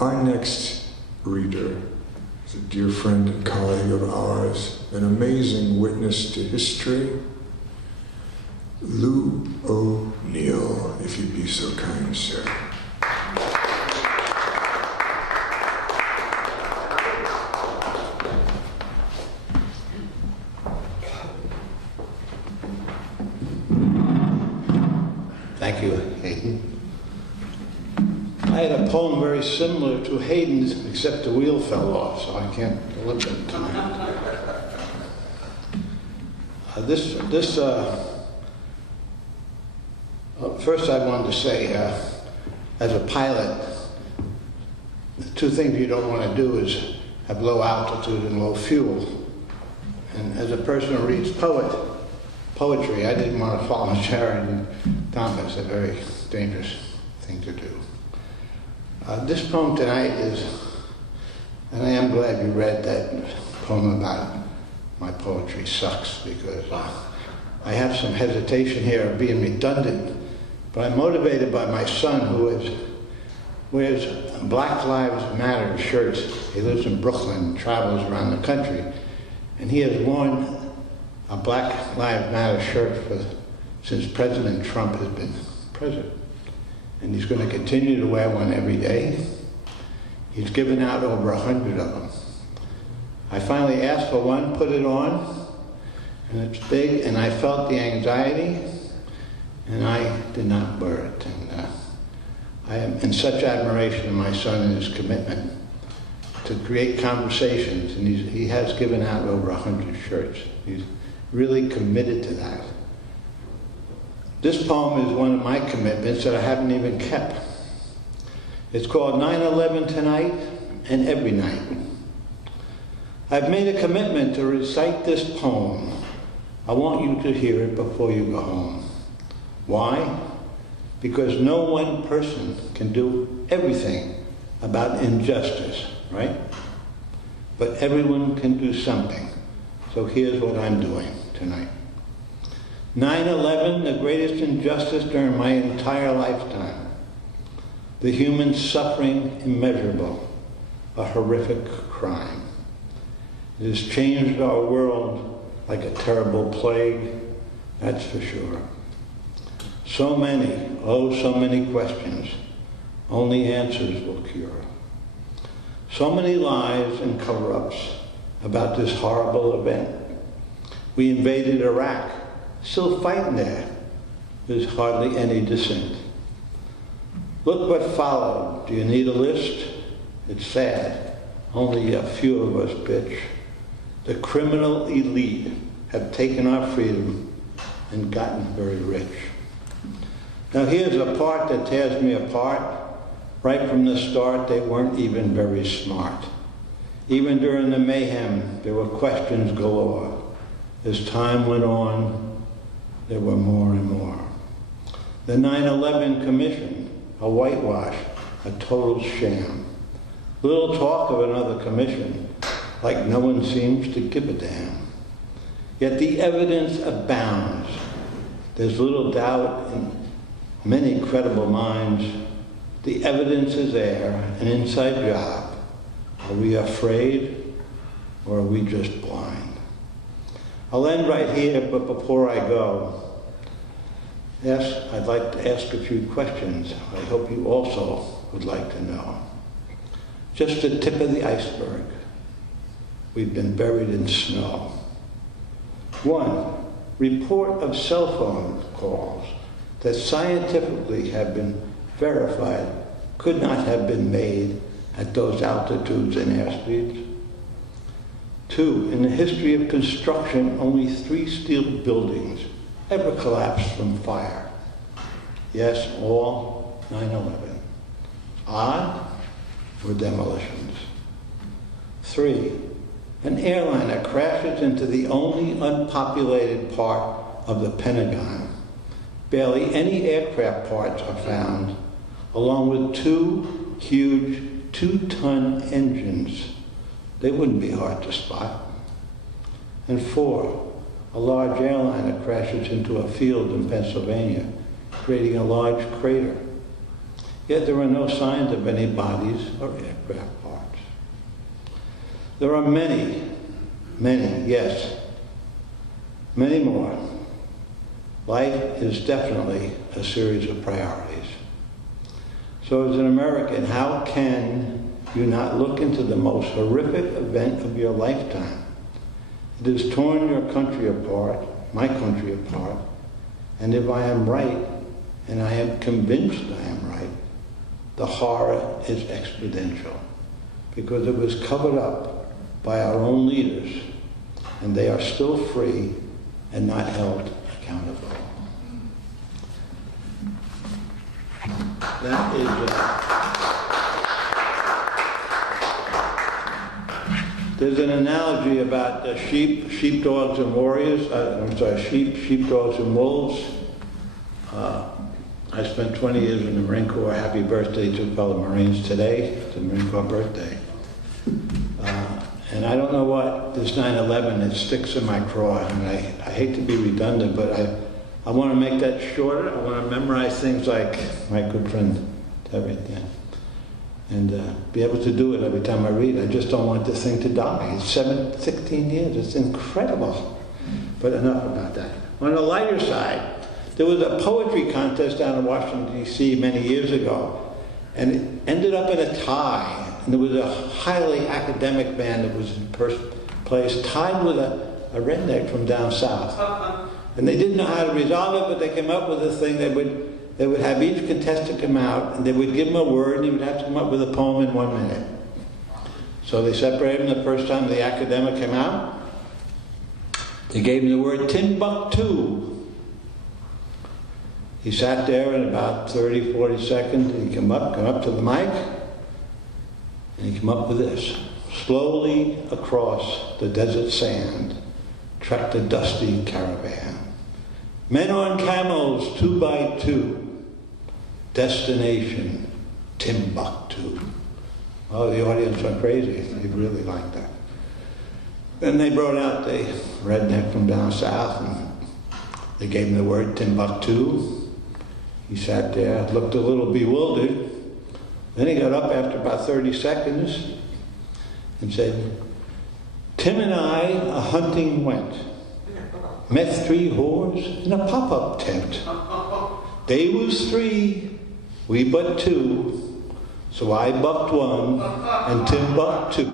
Our next reader is a dear friend and colleague of ours, an amazing witness to history, Lou O'Neill, if you'd be so kind, sir. Thank you, Hayden. I had a poem very similar to Hayden's, except the wheel fell off, so I can't deliver it tonight. First I wanted to say, as a pilot, the two things you don't want to do is have low altitude and low fuel. And as a person who reads poetry, I didn't want to follow Sheridan Thomas, a very dangerous thing to do. This poem tonight is, and I am glad you read that poem about my poetry sucks, because I have some hesitation here of being redundant, but I'm motivated by my son, who wears Black Lives Matter shirts. He lives in Brooklyn, travels around the country, and he has worn a Black Lives Matter shirt since President Trump has been president. And he's going to continue to wear one every day. He's given out over 100 of them. I finally asked for one, put it on, and it's big, and I felt the anxiety, and I did not wear it. And I am in such admiration of my son and his commitment to create conversations, and he has given out over 100 shirts. He's really committed to that. This poem is one of my commitments that I haven't even kept. It's called 9/11 Tonight and Every Night. I've made a commitment to recite this poem. I want you to hear it before you go home. Why? Because no one person can do everything about injustice, right? But everyone can do something. So here's what I'm doing tonight. 9/11, the greatest injustice during my entire lifetime. The human suffering immeasurable, a horrific crime. It has changed our world like a terrible plague, that's for sure. So many, oh so many questions, only answers will cure. So many lies and cover-ups about this horrible event. We invaded Iraq, still fighting there. There's hardly any dissent. Look what followed. Do you need a list? It's sad. Only a few of us bitch. The criminal elite have taken our freedom and gotten very rich. Now here's a part that tears me apart. Right from the start, they weren't even very smart. Even during the mayhem, there were questions galore. As time went on, there were more and more. The 9/11 Commission, a whitewash, a total sham. Little talk of another commission, like no one seems to give a damn. Yet the evidence abounds. There's little doubt in many credible minds. The evidence is there, an inside job. Are we afraid, or are we just blind? I'll end right here, but before I go, yes, I'd like to ask a few questions I hope you also would like to know. Just the tip of the iceberg. We've been buried in snow. 1, report of cell phone calls that scientifically have been verified could not have been made at those altitudes and airspeeds. 2, in the history of construction, only 3 steel buildings ever collapsed from fire. Yes, all 9/11. Odd or demolitions? 3, an airliner crashes into the only unpopulated part of the Pentagon. Barely any aircraft parts are found, along with 2 huge 2-ton engines. They wouldn't be hard to spot. And 4, a large airliner crashes into a field in Pennsylvania, creating a large crater. yet there are no signs of any bodies or aircraft parts. There are many, yes, many more. Life is definitely a series of priorities. So as an American, how can you not look into the most horrific event of your lifetime? It has torn your country apart, my country apart, and if I am right, and I am convinced I am right, the horror is exponential, because it was covered up by our own leaders, and they are still free and not held accountable. That is, there's an analogy about sheepdogs and warriors. Sheepdogs and wolves. I spent 20 years in the Marine Corps. Happy birthday to fellow Marines today. It's the Marine Corps birthday. And I don't know what this 9/11, it sticks in my craw. And I hate to be redundant, but I want to make that shorter. I want to memorize things like my good friend Terry did. And be able to do it every time I read. I just don't want this thing to die. It's 16 years. It's incredible. But enough about that. On the lighter side, there was a poetry contest down in Washington, D.C. many years ago. And it ended up in a tie. And there was a highly academic band that was in first place, tied with a redneck from down south. And they didn't know how to resolve it, but they came up with a thing. They would have each contestant come out, and they would give him a word, and he would have to come up with a poem in 1 minute. So they separated him the first time the academic came out. They gave him the word Timbuktu. He sat there in about 30, 40 seconds, and he come up to the mic, and he came up with this. Slowly across the desert sand trekked a dusty caravan. Men on camels, 2 by 2. Destination, Timbuktu. Oh, the audience went crazy. They really liked that. Then they brought out the redneck from down south, and they gave him the word Timbuktu. He sat there, looked a little bewildered. Then he got up after about 30 seconds and said, Tim and I a-hunting went. Met 3 whores in a pop-up tent. They was 3, we but 2. So I bucked 1 and Tim bucked 2.